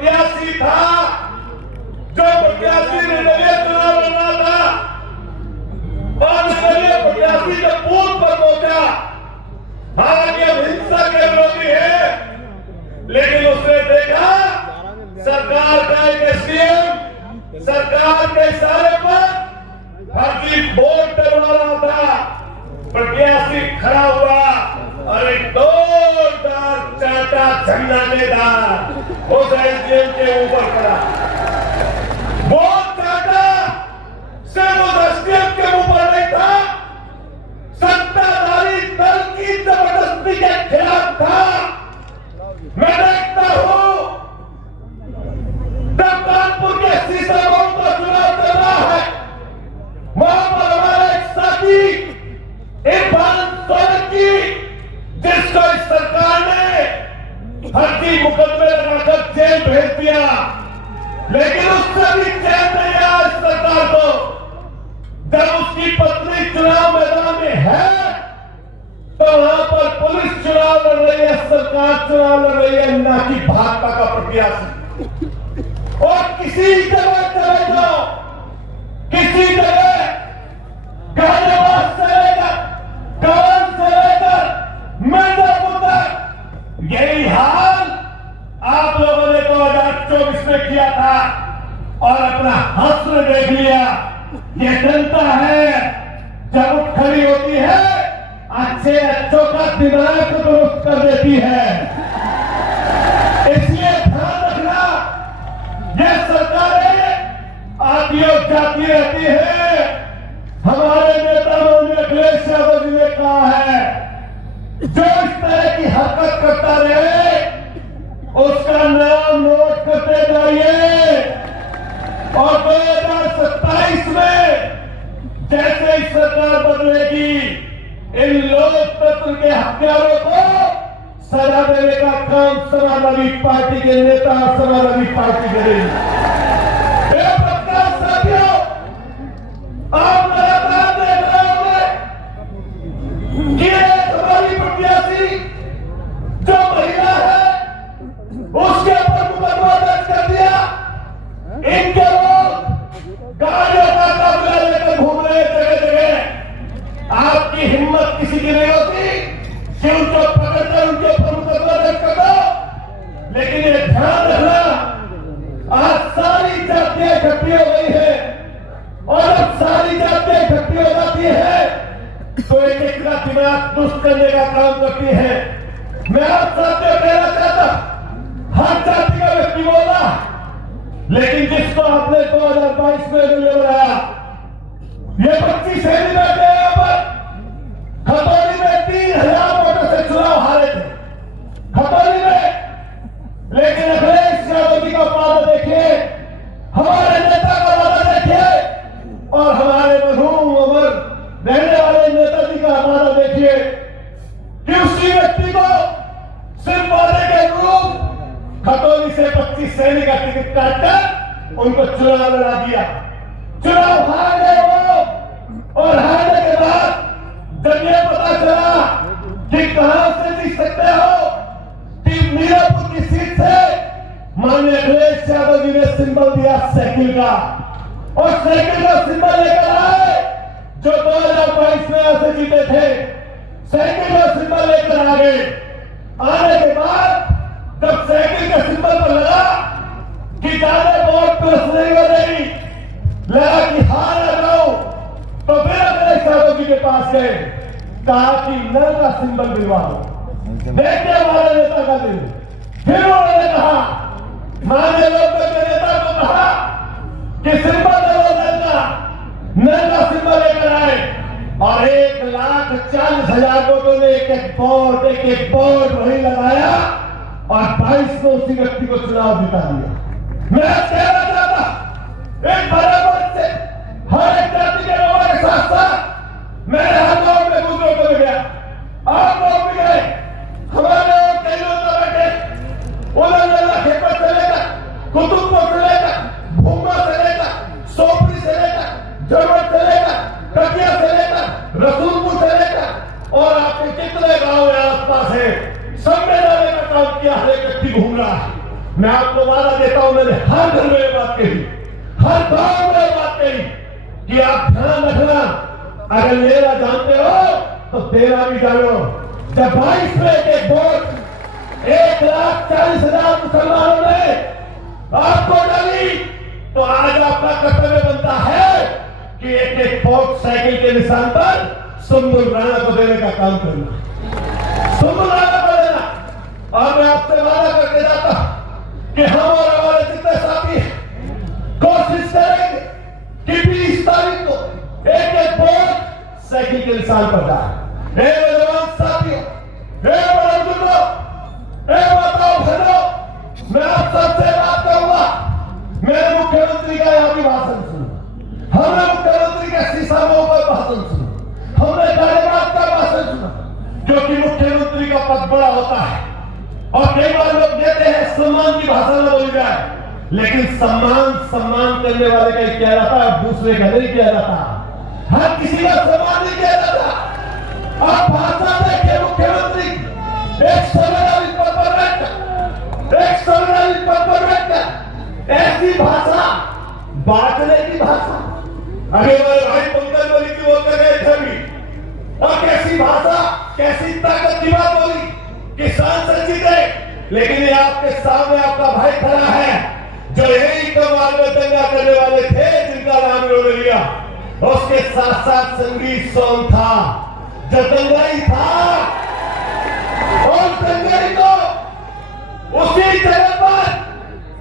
प्रत्याशी था, जो प्रत्याशी निर्दलीय चुनाव लड़ना था और निर्दलीय प्रत्याशी जब बूथ पर पहुंचा, हालांकि अब हिंसा के विरोधी है, लेकिन उसने देखा सरकार का एक एसडीएम सरकार के इशारे पर फर्जी वोट डलवा रहा था। प्रत्याशी खड़ा हुआ और एक जोरदार चाटा झंडा लेदार उस एसडीएम के ऊपर पड़ा। वो चाटा सिर्फ उस एसडीएम के ऊपर नहीं था, सत्ताधारी दल की जबरदस्ती के खिलाफ था। मैं देखता हूं जब कानपुर के सीतापुर का चुनाव चल रहा है, वहां पर हमारे एक साथी इरफान सोलंकी, जिसको इस सरकार ने फर्जी मुकदमे लगाकर जेल भेज दिया, लेकिन उससे भी चैन नहीं आया इस सरकार को। जब उसकी पत्नी चुनाव मैदान में है तो वहां पर पुलिस चुनाव लड़ रही है, सरकार चुनाव लड़ रही है, ना कि भाजपा का प्रत्याशी। और किसी जगह चले जाओ, किसी जगह गाजियाबाद से लेकर कौन से लेकर मिर्जापुर तक यही हाल आप लोगों ने 2024 में किया था और अपना हस्र देख लिया। ये जनता है जब उठ खड़ी होती है, अच्छे अच्छों का दिमाग दुरुस्त कर देती है। इसलिए ध्यान रखना, ये सरकारें आती और जाती रहती है। हमारे नेता अखिलेश यादव जी ने कहा है, जो इस तरह की हरकत करता रहे उसका नाम नोट करते जाइए। और 2027 में जैसे ही सरकार बदलेगी, इन लोकतंत्र के हत्यारों को सजा देने का काम समाजवादी पार्टी के नेता समाजवादी पार्टी करेगी। साथियों, आप लगातार देख रहे होंगे कि एक हमारी प्रत्याशी जो महिला है उसके ऊपर मुकदमा दर्ज कर दिया। इनके लोग गाड़ियों का काफिला लेकर घूम रहे जगह जगह। आपकी हिम्मत किसी की नहीं होती कि उनको पकड़कर उनके ऊपर मुकदमा दर्ज कर दो। लेकिन ये ध्यान रखना, आज सारी जातियां इकट्ठी हो गई है और अब सारी जातियां इकट्ठी हो जाती है तो एक एक का दिमाग दुष्ट करने का काम करती है। मैं आप साथियों कहना चाहता, हर जाति का व्यक्ति बोला, लेकिन जिसको आपने 2022 में एमएलए बनाया, ये 25 शहरी बैठे हैं यहाँ पर। खतौली में 3000 वोटों से चुनाव हारे थे, खतौली में। लेकिन अखिलेश यादव जी का वादा देखिए, हमारे नेता का वादा देखिए और हमारे मरहूम अमर रहने वाले नेताजी का वादा देखिए कि उसी व्यक्ति को सिर्फ वादे के अनुरूप खतौली से 25 शहरी का टिकट काटकर उनको चुनाव लड़ा दिया। चुनाव हार गए वो, और हारने के बाद जब ये पता चला कि कहां से जीत सकते हो, कि मीरापुर की सीट से माननीय अखिलेश यादव जी ने सिंबल दिया साइकिल का, और साइकिल का सिंबल लेकर आए जो 2022 में ऐसे जीते थे। साइकिल का सिंबल लेकर आ गए। आने के बाद जब साइकिल के सिंबल पर लगा कि ज्यादा वोट प्लस नहीं बनेगी, लगा कि हार आ जाओ, तो फिर अखिलेश यादव जी के पास गए, कहा कि नल का सिंबल दिलवा दो, देखते हमारे नेता का दिल। फिर उन्होंने कहा, माननीय लोकतंत्र के नेता को कहा कि सिंबल दो नल का सिंबल लेकर आए, और 1,40,000 वोटों ने एक एक बोर्ड वही लगाया और 22 में उसी व्यक्ति को चुनाव जिता दिया। मैं कहना चाहता, एक बराबर से हर एक जाति के लोगों के साथ साथ मेरे हर गांव में गुजरों को गया, आप लोग भी गए, हमारे और कई लोग बैठे, उधर खेपर से लेकर कुतुबपुर से लेकर भूमा से लेकर सोपरी से लेकर जरूरत से लेकर कटिया से लेकर रसूलपुर से लेकर और आपके जितने गांव है आसपास है, सब में जाने का काम किया, हर एक व्यक्ति घूम रहा है। मैं आपको वादा देता हूं, मैंने हर घर में ये बात कही, हर गांव में ये बात कही कि आप ध्यान रखना, अगर मेरा जानते हो तो तेरा भी जानो। जब 22 में एक वोट 1,40,000 मुसलमानों ने आपको डाली, तो आज आपका कर्तव्य बनता है कि एक एक वोट साइकिल के निशान पर सुम्बुल राणा को देने का काम करना, सुम्बुल राणा को देना। और मैं आपसे वादा करके जाता कि हम और हमारे जितने साथी कोशिश करेंगे कि 20 तारीख को एक एक वोट साइकिल के निशान पर जाए। नौजवान साथियों, बुजुर्गों, माताओं बहनों, मैं आप सबसे बात करूंगा। मैंने मुख्यमंत्री का यहां भी भाषण सुना, हमने मुख्यमंत्री के शीशाओं पर भाषण सुना, हमने गालिबात का भाषण सुना, क्योंकि मुख्यमंत्री का पद बड़ा होता है और कई बार लोग कहते हैं सम्मान की भाषा न बोली जाए, लेकिन सम्मान करने वाले का किया जाता है, दूसरे का नहीं किया जाता। हर किसी का सम्मान नहीं किया जाता। आप भाषा देखिए, मुख्यमंत्री एक संवैधानिक पद पर बैठकर, एक संवैधानिक पद पर बैठकर ऐसी भाषा, बांटने की भाषा, अरे हमारे भाई पंकज बोली की बोलते गए थे भी, और कैसी भाषा, कैसी ताकत की बात बोली, किसान संजीत है। लेकिन ये आपके सामने आपका भाई खड़ा है, जो यही कमाल में दंगा करने वाले थे, जिनका नाम उन्होंने लिया। उसके साथ साथ संगीत सॉन्ग था, जो दंगाई था, और दंगाई को उसी जगह पर,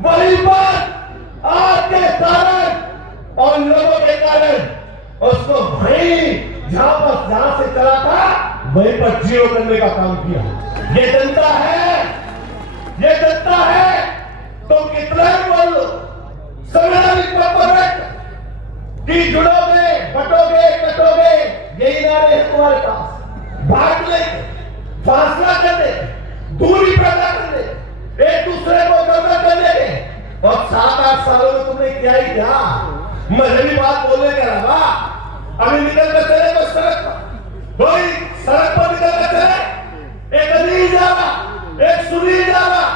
वहीं पर आपके कारण और लोगों के कारण उसको वहीं जहां से चला था, वहीं पर जीरो करने का काम किया। ये जनता है, ये जनता है। तुम कितना ही बोल लो, संवैधानिक पद कि जुड़ोगे, बटोगे, कटोगे, यही नारे है तुम्हारे पास। बांट लेंगे, फासला कर दे, दूरी पैदा कर दे, एक दूसरे को गड़बड़ कर देंगे। और 7-8 सालों में तुमने किया ही क्या? मजहबी बात बोलने के अलावा अभी निकल कर चले तो सड़क पर, कोई सड़क पर निकल कर चले, एक अली जा रहा, एक सुनी जा रहा,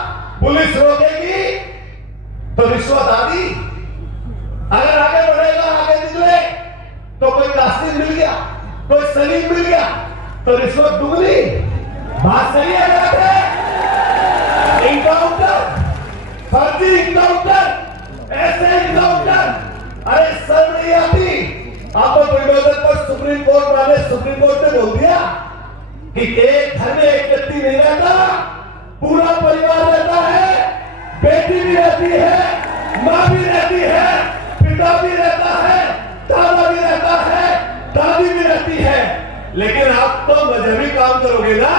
पुलिस रोकेगी तो रिश्वत आदि। अगर आगे बढ़ेगा, आगे निकले तो कोई कासिम मिल गया, कोई सलीम मिल गया तो रिश्वत दुगनी। बात सही है? इनकाउंटर, फर्जी इनकाउंटर, ऐसे इनकाउंटर, अरे सर नहीं आती। आपको बुलडोजर पर सुप्रीम कोर्ट वाले, सुप्रीम कोर्ट ने बोल दिया कि एक घर में एक व्यक्ति नहीं रहता, पूरा परिवार रहता है, बेटी भी रहती है, माँ भी रहती है, पिता भी रहता है, दादा भी रहता है, दादी भी रहती है। लेकिन आप तो मजहबी काम करोगे ना,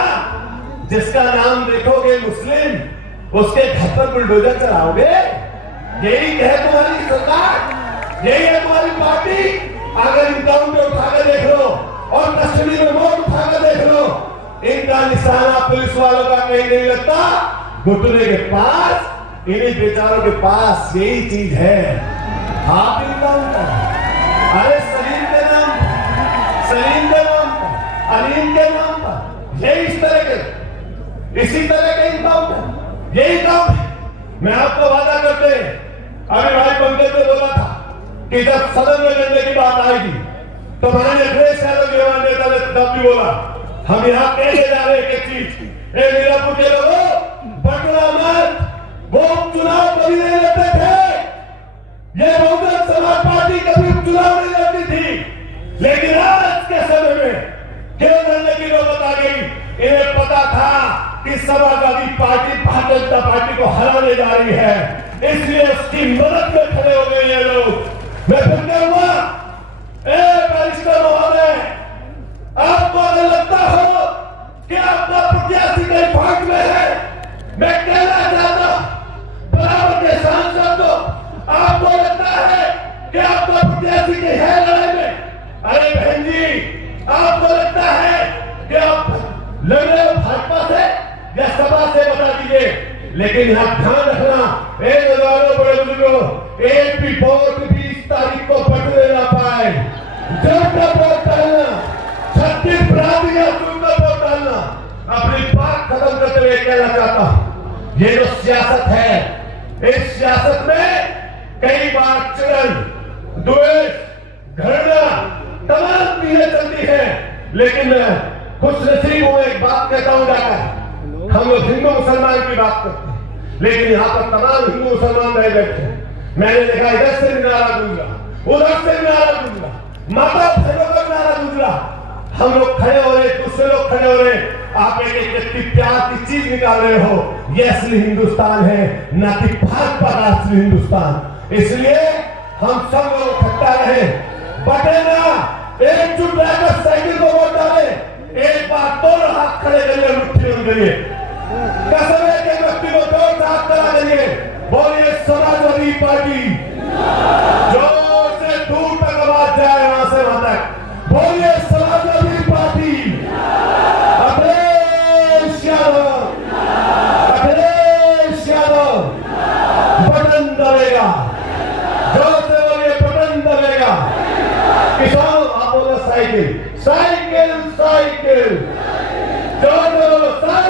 जिसका नाम देखोगे मुस्लिम, उसके घर पर बुलडोजर चलाओगे। यही है तुम्हारी सरकार, यही है तुम्हारी पार्टी। अगर इनकाउंटर उठाकर देख लो और कश्मीर में वोट उठाकर देख लो, इनका निशाना पुलिस वालों का कहीं नहीं लगता, घुटने के पास, इन्हीं बेचारों के पास यही चीज है। आप इनकाउंटर, अरे सलीम के नाम पर, अलीम के नाम पर, यही इस तरह के, इसी तरह के इनकाउंटर, यही काम है। मैं आपको वादा करते, अभी भाई पंकज ने बोला था कि जब सदन में लड़ने की बात आएगी तो मैंने अखिलेश यादव जवान नेता ने तब भी बोला, हम यहाँ कहने जा रहे एक चीज, मीरापुर के लोगों, पटना मत, वो चुनाव कभी नहीं लड़ते थे, ये बहुजन समाज पार्टी कभी चुनाव नहीं लड़ती थी, लेकिन आज के समय में क्यों लड़ने की नौबत आ गई? इन्हें पता था कि समाजवादी पार्टी भारतीय जनता पार्टी को हराने जा रही है, इसलिए उसकी मदद में खड़े हो गए ये लोग। मैं फिर कहूंगा, बैरिस्टर महोदय, आपको अगर लगता हो कि आपका प्रत्याशी कहीं भाग में है, मैं कहना चाहता बराबर के सांसद को, आपको लगता है कि आपका प्रत्याशी कहीं है लड़ाई में, अरे बहन जी, आपको लगता है कि आप लड़ रहे हो भाजपा से या सपा से, बता दीजिए। लेकिन यहां ध्यान रखना, बड़े बुजुर्गों, एक भी वोट 20 तारीख को बटने ना पाए। जब का वोट डालना, 36 प्रांत या चुनकर वोट डालना। अपनी बात खत्म करते हुए कहना चाहता हूं, ये जो सियासत है इस सियासत में कई बार चिड़न, द्वेष, घृणा तमाम चीजें चलती हैं, लेकिन मैं खुश नसीब हूं, एक बात कहता हूं जाकर, हम लोग हिंदू मुसलमान की बात करते हैं, लेकिन यहाँ पर तमाम हिंदू मुसलमान रह बैठे हैं। मैंने देखा इधर से भी नारा गूंजा, उधर से भी नारा गूंजा, माता बहनों का नारा गूंजा। हम लोग खड़े हो रहे, दूसरे लोग खड़े हो रहे, आप एक एक व्यक्ति प्यार की चीज निकाल रहे हो। ये असली हिंदुस्तान है, ना कि भाजपा का असली हिंदुस्तान। इसलिए हम सब लोग इकट्ठा रहे, बटे ना, एकजुट रहकर साइकिल को वोट डाले। एक बार दोनों हाथ खड़े करिए, मुट्ठी में करिए, कसम है कि व्यक्ति को दो हाथ खड़ा करिए, बोलिए समाजवादी पार्टी, जोर से दूर तक आवाज जाए, वहां से वहां तक बोलिए समाजवादी पार्टी, अखिलेश यादव, अखिलेश यादव, बटन दबेगा, जोर से बोलिए बटन दबेगा। किसान आप बोलो साइकिल, साइकिल, साइकिल, जोर से बोलो साइकिल।